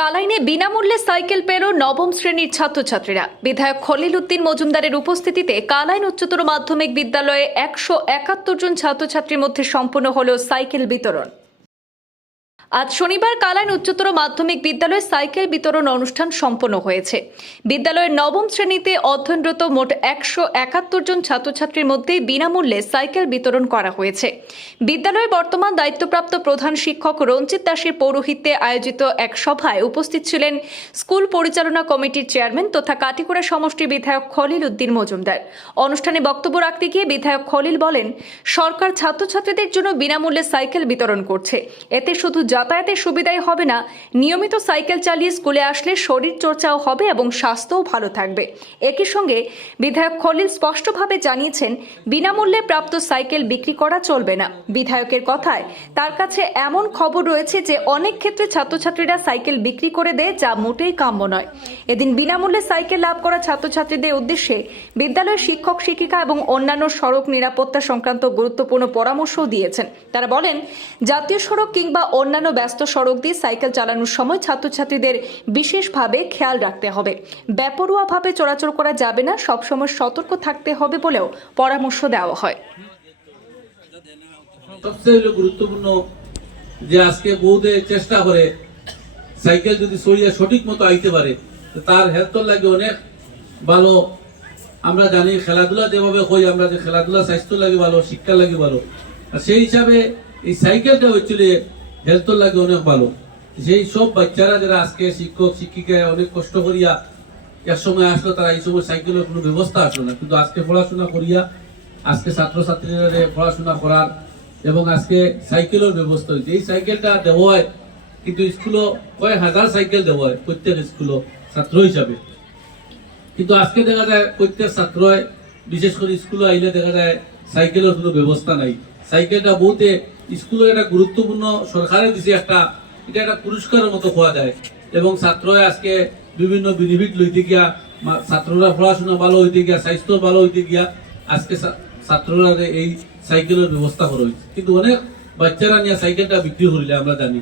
কালাইনে বিনামূল্যে সাইকেল পেল নবম শ্রেণির ছাত্রছাত্রীরা। বিধায়ক খলিল উদ্দিন মজুমদারের উপস্থিতিতে কালাইন উচ্চতর মাধ্যমিক বিদ্যালয়ে একশো একাত্তর জন ছাত্রছাত্রীর মধ্যে সম্পন্ন হল সাইকেল বিতরণ। আজ শনিবার কালাইন উচ্চতর মাধ্যমিক বিদ্যালয়ে সাইকেল বিতরণ অনুষ্ঠান সম্পন্ন হয়েছে। বিদ্যালয়ের নবম শ্রেণীতে অধ্যয়নরত মোট একশো একাত্তর জন ছাত্রছাত্রীর মধ্যে বিনামূল্যে সাইকেল বিতরণ করা হয়েছে। বিদ্যালয়ের বর্তমান দায়িত্বপ্রাপ্ত প্রধান শিক্ষক রঞ্জিত দাসের পৌরোহিত্যে আয়োজিত এক সভায় উপস্থিত ছিলেন স্কুল পরিচালনা কমিটির চেয়ারম্যান তথা কাটিকুড়া সমষ্টির বিধায়ক খলিল উদ্দিন মজুমদার। অনুষ্ঠানে বক্তব্য রাখতে গিয়ে বিধায়ক খলিল বলেন, সরকার ছাত্রছাত্রীদের জন্য বিনামূল্যে সাইকেল বিতরণ করছে। এতে শুধু যাতায়াতের সুবিধাই হবে না। নিয়মিত সাইকেল চালিয়ে স্কুলে আসলে শরীর চর্চাও হবে এবং স্বাস্থ্যও ভালো থাকবে। একই সঙ্গে বিধায়ক খলিল স্পষ্টভাবে জানিয়েছেন, বিনামূল্যে প্রাপ্ত সাইকেল বিক্রি করা চলবে না। বিধায়কের কথায় তার কাছে এমন খবর রয়েছে যে, অনেক ক্ষেত্রে ছাত্রছাত্রীরা সাইকেল বিক্রি করে দেয়, যা মোটেই কাম্য নয়। এদিন বিনামূল্যে সাইকেল লাভ করা ছাত্রছাত্রীদের উদ্দেশ্যে বিদ্যালয়ের শিক্ষক, শিক্ষিকা এবং অন্যান্য সড়ক নিরাপত্তা সংক্রান্ত গুরুত্বপূর্ণ পরামর্শও দিয়েছেন। তারা বলেন, জাতীয় সড়ক কিংবা অন্যান্য ব্যস্ত সড়ক দিয়ে সাইকেল চালানোর সময় ছাত্রছাত্রীদের বিশেষভাবে খেয়াল রাখতে হবে। বেপরোয়াভাবে চলাচল করা যাবে না, সবসময় সতর্ক থাকতে হবে বলেও পরামর্শ দেওয়া হয়। সবচেয়ে গুরুত্বপূর্ণ যে আজকে বহুতে চেষ্টা করে সাইকেল যদি সরিয়ে সঠিক মতো আইতে পারে তার হেলথর লাগে অনেক। ভালো, আমরা জানি খেলাধুলা যেভাবে হই আমরা যে খেলাধুলা স্বাস্থ্য লাগে ভালো, শিক্ষা লাগে ভালো। আর সেই হিসাবে এই সাইকেলটা হচ্ছিল হেলথর লাগে অনেক ভালো। সেই সব বাচ্চারা যারা আজকে শিক্ষক, শিক্ষিকায় অনেক কষ্ট করিয়া এক সময় আসলো, তারা এই সময় সাইকেলের কোনো ব্যবস্থা আসলো না। কিন্তু আজকে পড়াশোনা করিয়া, আজকে ছাত্রছাত্রীরা পড়াশোনা করার এবং আজকে সাইকেলের ব্যবস্থা হয়েছে। এই সাইকেলটা দেওয়া হয়, কিন্তু স্কুলও কয়েক হাজার সাইকেল দেওয়া হয় প্রত্যেক স্কুলও ছাত্র হিসাবে। কিন্তু আজকে দেখা যায় প্রত্যেক ছাত্র বিশেষ করে স্কুলে আইলে দেখা যায় সাইকেলের কোনো ব্যবস্থা নাই। সাইকেলটা বহুতে স্কুলে একটা গুরুত্বপূর্ণ সরকারে দিছে একটা, এটা একটা পুরস্কারের মতো খোয়া যায়। এবং ছাত্ররা আজকে বিভিন্ন বেনিফিট লইতে গিয়া ছাত্ররা পড়াশোনা ভালো হইতে গিয়া, স্বাস্থ্য ভালো হইতে গিয়া, আজকে ছাত্ররা এই সাইকেলের ব্যবস্থা করা হয়েছে কিন্তু অনেক বাচ্চারা নিয়ে সাইকেলটা বিক্রি করিলে আমরা জানি।